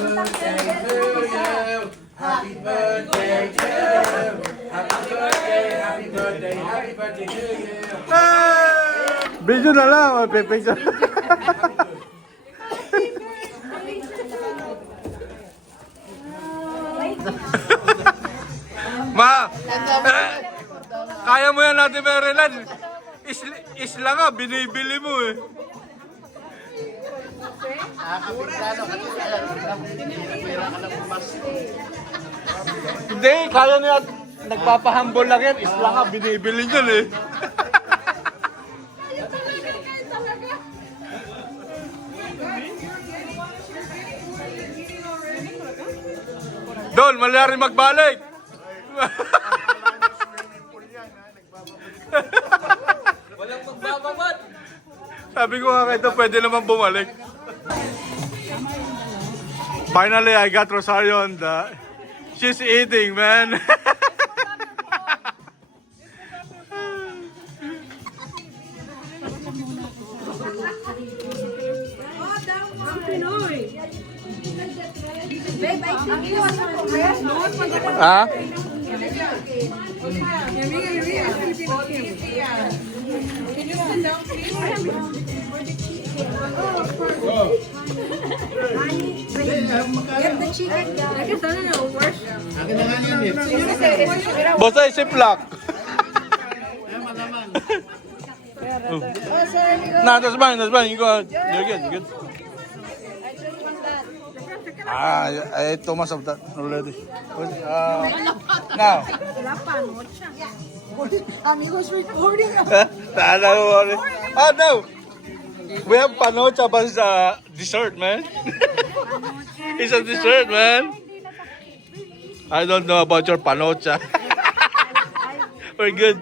birthday to you. Happy birthday to you. Happy birthday to you. Video na lang, pipicture. Ma, kaya mo yan natin, Maryland. Isla nga, binibili mo eh. Hindi, kaya niya. Nagpapahambol lang yan. Isla nga, binibili niyan eh. Don, mali magbalik. Walang magbababad. Sabi ko nga ito, pwede naman bumalik. Finally, I got Rosario on the... She's eating, man. Ah? Get the chicken. I guess I don't know. Worse. Basta isiplak. Oh, sorry, amigo. Nah, that's fine, that's fine. You go. You're good, you're good. I just want that. I ate too much of that already. Now. Amigos recording. Oh no! We have panocha, but it's a dessert, man. It's a dessert, man. I don't know about your panocha. We're good.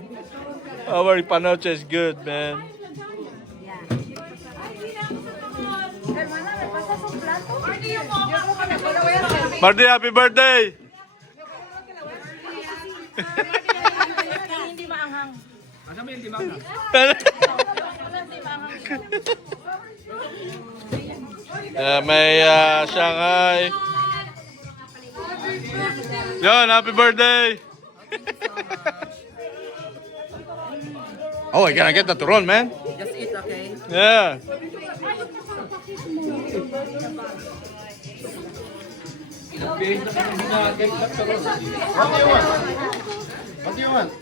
Our panocha is good, man. Marty, happy birthday! Hindi maanghang. May Shanghai. Yon, happy birthday! Oh, I gotta get the turon, man. Just eat, okay? Yeah. What do you want?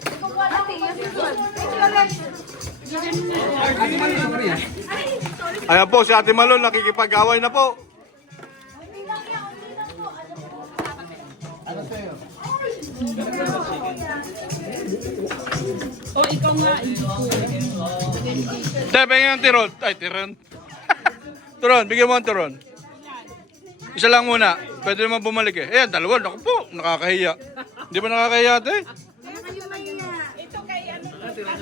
Ayan po, si Ate Malon nakikipag-away na po. Ano sa'yo? Oh, ikaw nga. Te, bigyan ng tiron. Ay, tiron. Turon, bigyan mo ang turon. Isa lang muna. Pwede naman bumalik eh. Ayan, dalawa. Naku po, nakakahiya. Hindi ba nakakahiya, te?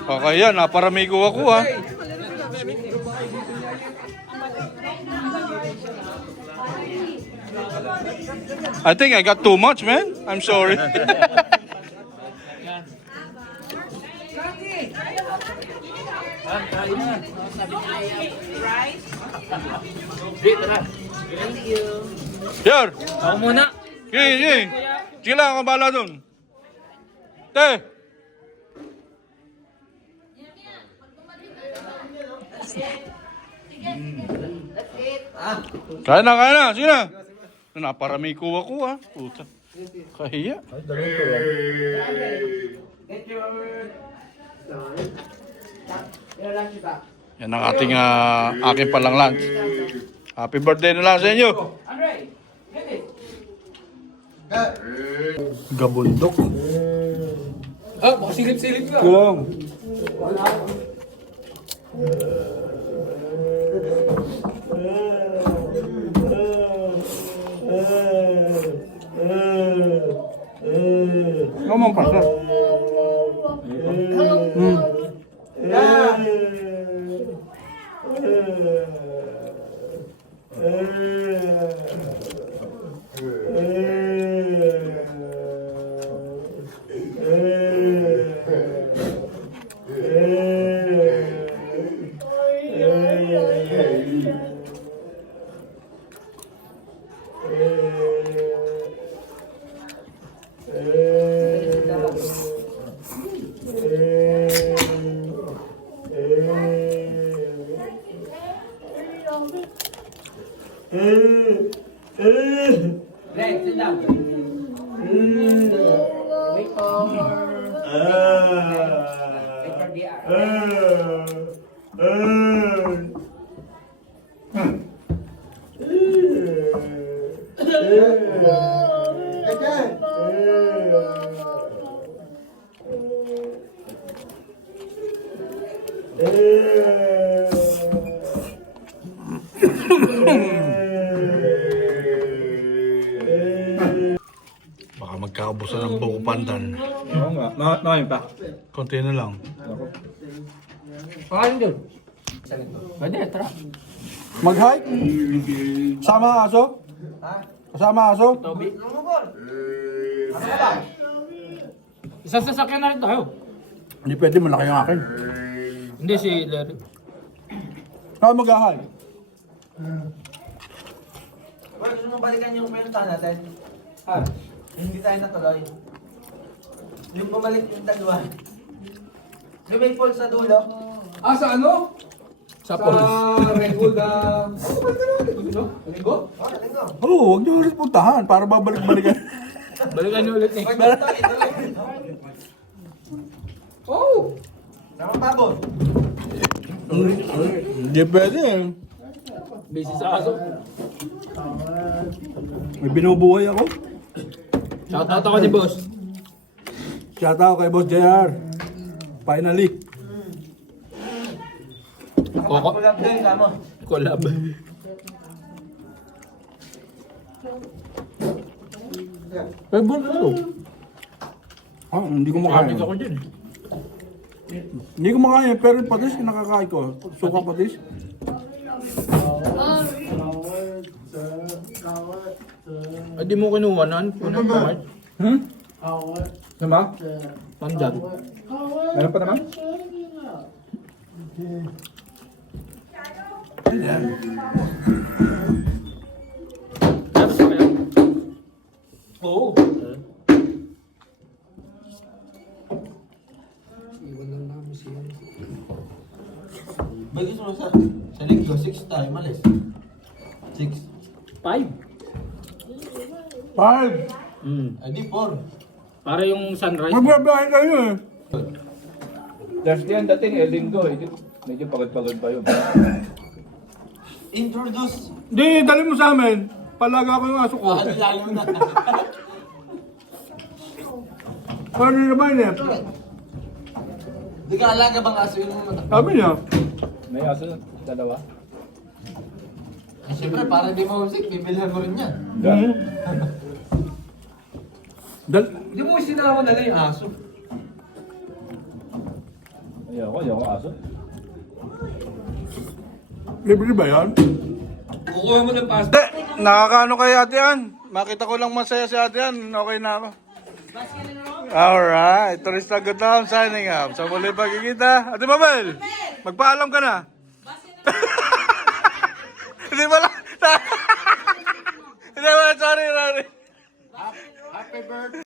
Kakahiya, naparamigo ako ha. I think I got too much, man. I'm sorry. Here. Ako muna. Sige, sige. Sige lang, ako bahala dun. Te. Kaya na. Sige na. Naparami ko ako ha. Puta. Kahiya. Yan ang ating aking palang lunch. Happy birthday na lang sa inyo. Gabundok. Ah, baka silip-silip ka. Kulang. Ngomong pa. Baka magkaubusan ng buko pandan. Oo nga. Makain pa. Konti na lang. Pakain doon. Pwede, tara. Mag-hike? Kasama ang aso? Kasama ang aso? Toby. Isang sasakyan na rin tayo. Hindi pwede, malaki ang akin. Hindi si Larry. Kaya mag-hike? Well, gusto mo balikan yung pinuntahan natin? Hindi tayo natuloy. Yung bumalik yung dalawa. Yung may fall sa dulo. Ah, sa ano? Sa Red Bull na... Ano? Linggo? Oh, linggo. Oo, huwag niyo ulit puntahan para babalik-balikan. Balikan niyo ulit next Pag month. ito, ituloy. Oh! Sama pabon. Hindi pwede eh. Busy sa aso. May binubuhay ako. Shoutout ako ni boss. Shout out kay Boss JR. Finally. Koko. Kulab din, kamo. Collab. Favorite ko. Ah, hindi ko Makakabit makain. ako dyan. Hindi ko makain, pero yung patis, nakakain ko. Suka patis. Ay, di mo kinuha na. Punang kamay. Hmm? Diba? Nandyan. Meron pa naman? Tapos pa kaya? Oo. Bagay mo sa linggo, 6 tayo, malis. 6. 5. 5! Ay, di 4. Para yung sunrise. Magbabahin kayo eh. Last yan dating linggo, medyo pagod-pagod pa yun. Introduce. Hindi, dali mo sa amin. Palaga ko yung aso ko. Lalo na. Paano naman eh? Di ka alaga bang aso yun naman? Sabi niya. May aso na, dalawa. Eh, syempre, para di ma-music, bibilhan mo rin yan. Di mo sinama na lang yung aso. Ayoko aso. Libre ba yan? Kukuha mo ng pasta. Nakakaano kay Ate Ann? Makita ko lang masaya si Ate Ann. Okay na ako. Alright. Turista Good Time signing up. Sa muli pagkikita. Ate Mabel, magpaalam ka na. Hindi pala. Hindi pala. Sorry. Happy birthday.